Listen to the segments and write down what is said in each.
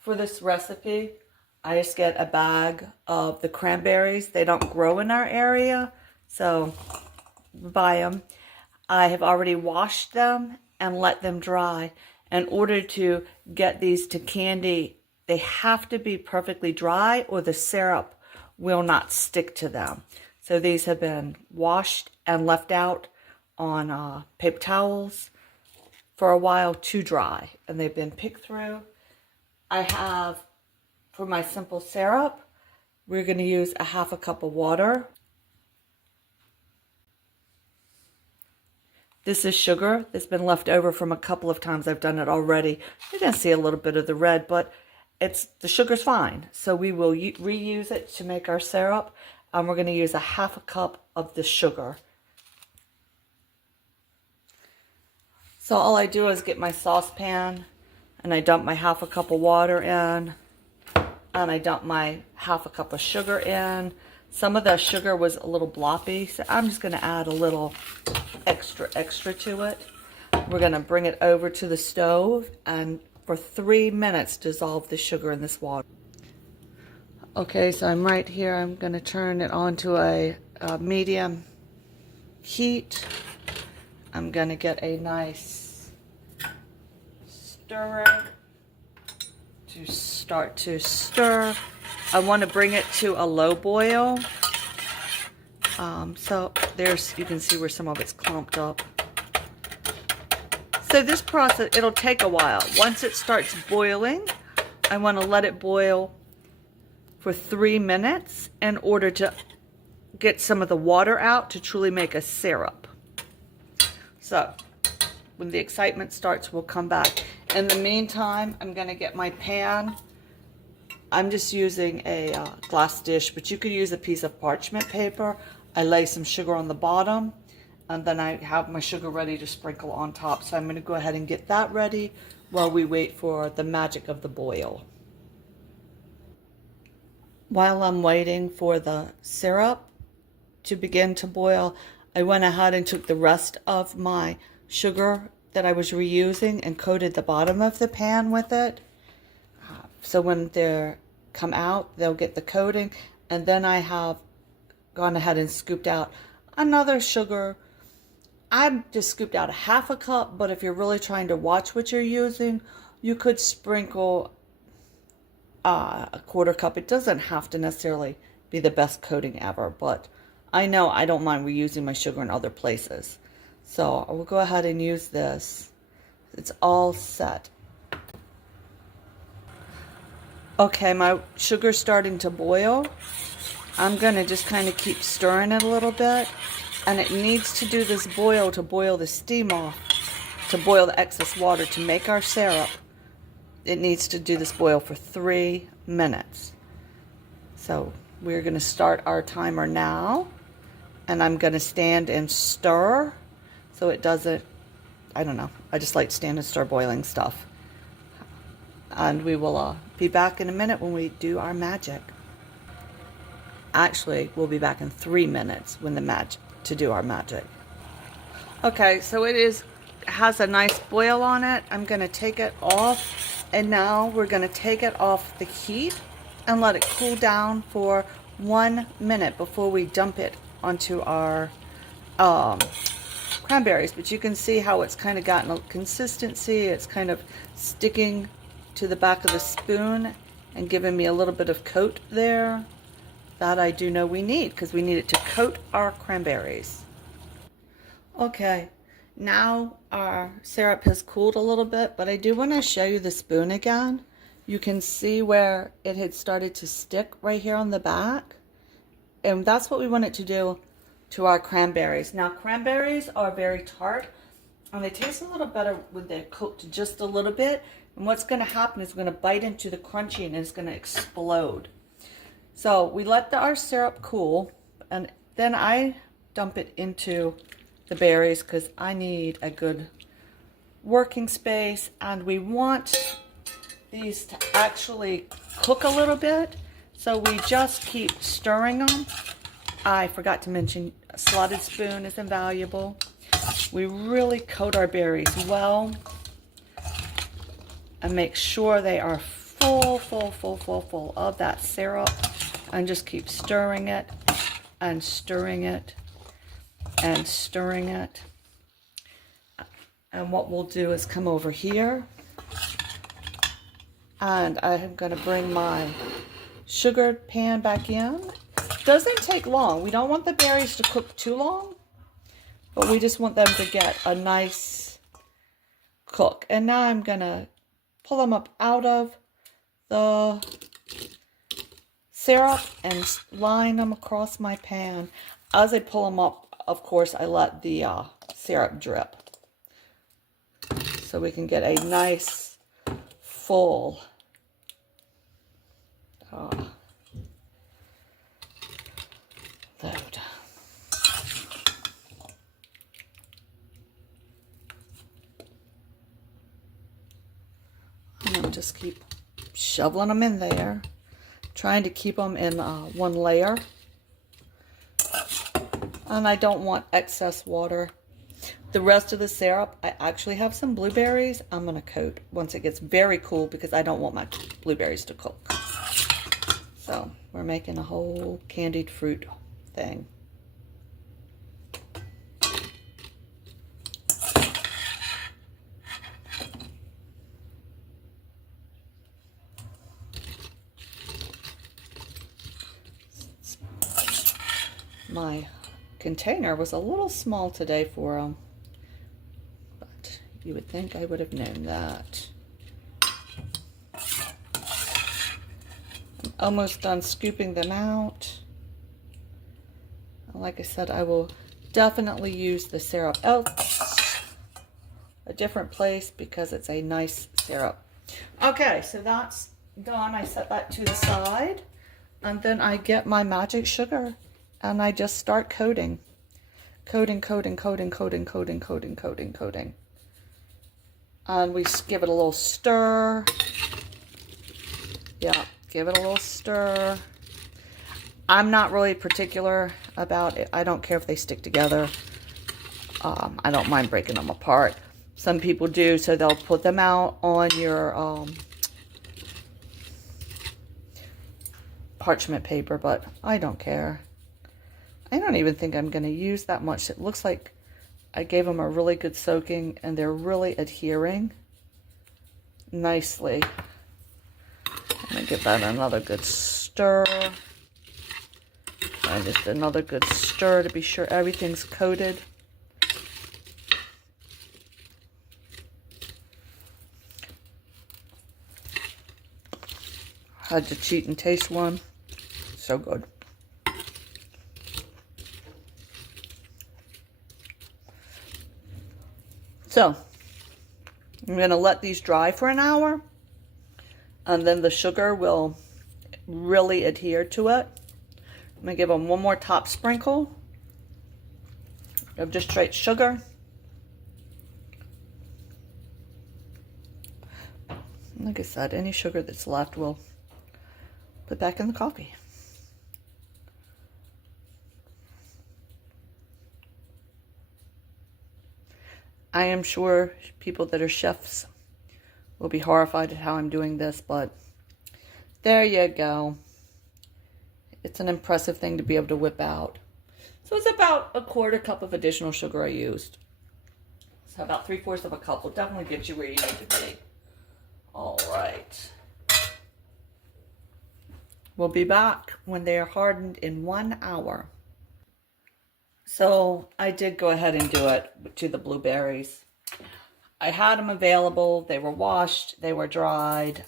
For this recipe, I just get a bag of the cranberries. They don't grow in our area, so buy them. I have already washed them and let them dry. In order to get these to candy, they have to be perfectly dry or the syrup will not stick to them. So these have been washed and left out on paper towels for a while to dry, and they've been picked through. I have, for my simple syrup, we're going to use a half a cup of water. This is sugar that's been left over from a couple of times I've done it already. You're going to see a little bit of the red, but the sugar's fine. So we will reuse it to make our syrup. And we're going to use a half a cup of the sugar. So all I do is get my saucepan and I dump my half a cup of water in. And I dump my half a cup of sugar in. Some of the sugar was a little bloppy, so I'm just going to add a little extra to it. We're going to bring it over to the stove and for 3 minutes dissolve the sugar in this water. Okay, so I'm right here. I'm going to turn it on to a medium heat. I'm going to get a nice stirrer to start to stir. I want to bring it to a low boil. So you can see where some of it's clumped up. So this process, it'll take a while. Once it starts boiling, I want to let it boil for 3 minutes in order to get some of the water out to truly make a syrup. So when the excitement starts, we'll come back. In the meantime, I'm going to get my pan. I'm just using a glass dish, but you could use a piece of parchment paper. I lay some sugar on the bottom, and then I have my sugar ready to sprinkle on top. So I'm going to go ahead and get that ready while we wait for the magic of the boil. While I'm waiting for the syrup to begin to boil, I went ahead and took the rest of my sugar that I was reusing and coated the bottom of the pan with it. So when they come out, they'll get the coating. And then I have gone ahead and scooped out another sugar. I just scooped out a half a cup, but if you're really trying to watch what you're using, you could sprinkle a quarter cup. It doesn't have to necessarily be the best coating ever, but I know I don't mind reusing my sugar in other places. So I will go ahead and use this. It's all set. Okay, my sugar's starting to boil. I'm going to just kind of keep stirring it a little bit. And it needs to do this boil to boil the steam off, to boil the excess water to make our syrup. It needs to do this boil for 3 minutes. So we're going to start our timer now. And I'm going to stand and stir so it doesn't, I don't know, I just like stand and stir boiling stuff. And we will be back in a minute when we do our magic. Actually, we'll be back in 3 minutes when to do our magic. Okay, so it has a nice boil on it. I'm going to take it off, and now we're going to take it off the heat and let it cool down for 1 minute before we dump it onto our cranberries. But you can see how it's kind of gotten a consistency. It's kind of sticking to the back of the spoon and giving me a little bit of coat there. That I do know we need, because we need it to coat our cranberries. Okay, now our syrup has cooled a little bit, but I do want to show you the spoon again. You can see where it had started to stick right here on the back. And that's what we want it to do to our cranberries. Now, cranberries are very tart, and they taste a little better when they're cooked just a little bit. And what's going to happen is we're going to bite into the crunchy and it's going to explode. So we let our syrup cool, and then I dump it into the berries because I need a good working space, and we want these to actually cook a little bit. So we just keep stirring them. I forgot to mention a slotted spoon is invaluable. We really coat our berries well and make sure they are full of that syrup, and just keep stirring it and stirring it and stirring it. And what we'll do is come over here, and I'm going to bring my sugar pan back in. Doesn't take long. We don't want the berries to cook too long, but we just want them to get a nice cook. And now I'm going to pull them up out of the syrup and line them across my pan. As I pull them up, of course, I let the syrup drip, so we can get a nice full load. And I'll just keep shoveling them in there, trying to keep them in one layer. And I don't want excess water. The rest of the syrup, I actually have some blueberries I'm going to coat once it gets very cool, because I don't want my blueberries to cook. So we're making a whole candied fruit thing. My container was a little small today for them, but you would think I would have known that. I'm almost done scooping them out. Like I said, I will definitely use the syrup else a different place, because it's a nice syrup. Okay, so that's done. I set that to the side, and then I get my magic sugar. And I just start coating. Coating. And we give it a little stir. Yeah, give it a little stir. I'm not really particular about it. I don't care if they stick together. I don't mind breaking them apart. Some people do, so they'll put them out on your parchment paper, but I don't care. I don't even think I'm going to use that much. It looks like I gave them a really good soaking, and they're really adhering nicely. I'm going to give that another good stir. And just another good stir to be sure everything's coated. Had to cheat and taste one. So good. So, I'm going to let these dry for an hour, and then the sugar will really adhere to it. I'm going to give them one more top sprinkle of just straight sugar. Like I said, any sugar that's left we'll put back in the coffee. I am sure people that are chefs will be horrified at how I'm doing this, but there you go. It's an impressive thing to be able to whip out. So it's about a quarter cup of additional sugar I used. So about 3/4 of a cup will definitely get you where you need to be. All right. We'll be back when they are hardened in 1 hour. So I did go ahead and do it to the blueberries. I had them available. They were washed. They were dried.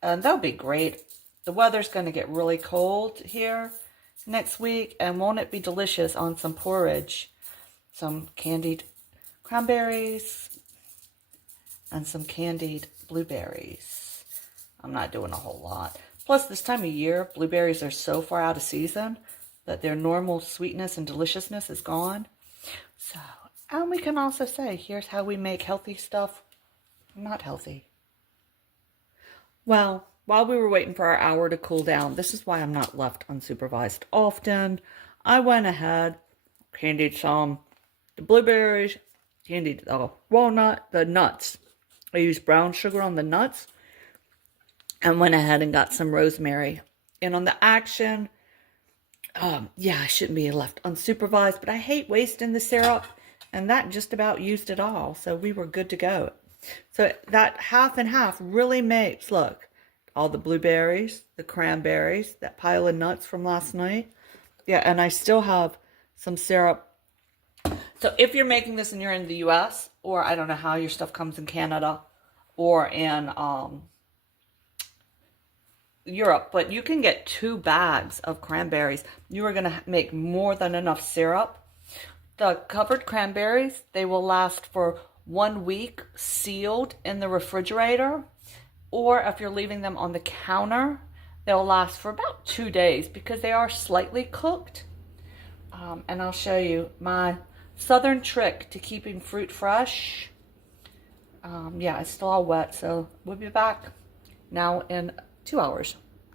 And they'll be great. The weather's going to get really cold here next week. And won't it be delicious on some porridge? Some candied cranberries and some candied blueberries. I'm not doing a whole lot. Plus, this time of year, blueberries are so far out of season that their normal sweetness and deliciousness is gone. So, and we can also say, here's how we make healthy stuff not healthy. Well, while we were waiting for our hour to cool down, this is why I'm not left unsupervised often. I went ahead, candied some the blueberries, candied the walnut, the nuts. I used brown sugar on the nuts and went ahead and got some rosemary. And on the action, yeah, I shouldn't be left unsupervised, but I hate wasting the syrup, and that just about used it all. So we were good to go. So that half and half really makes, look, all the blueberries, the cranberries, that pile of nuts from last night. Yeah, and I still have some syrup. So if you're making this and you're in the US, or I don't know how your stuff comes in Canada or in Europe, but you can get 2 bags of cranberries. You are going to make more than enough syrup. The covered cranberries, they will last for 1 week sealed in the refrigerator, or if you're leaving them on the counter, they'll last for about 2 days because they are slightly cooked. And I'll show you my southern trick to keeping fruit fresh. Yeah, it's still all wet, so we'll be back now in 2 hours.